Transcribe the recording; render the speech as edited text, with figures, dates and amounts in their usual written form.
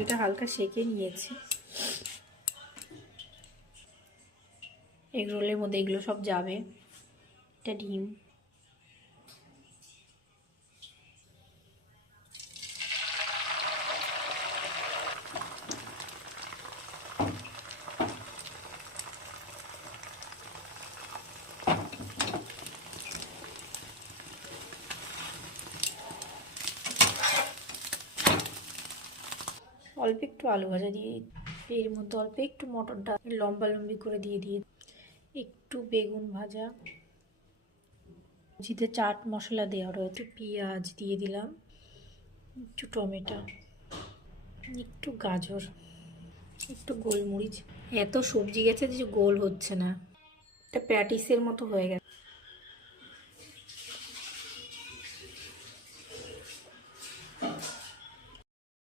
এটা হালকা সেঁকে নিয়েছি। এগ রোলের মধ্যে এগুলো সব যাবে। এটা ডিম, অল্প একটু আলু ভাজা দিয়ে, এর মধ্যে অল্প একটু মটর ডাল লম্বা লম্বি করে দিয়ে একটু বেগুন ভাজা, জিতে চাট মশলা দেওয়া রয়েছে, পেঁয়াজ দিয়ে দিলাম, একটু টমেটো, একটু গাজর, একটু গোলমরিচ। এত সবজি গেছে যে গোল হচ্ছে না, এটা প্যাটিসের মতো হয়ে গেছে।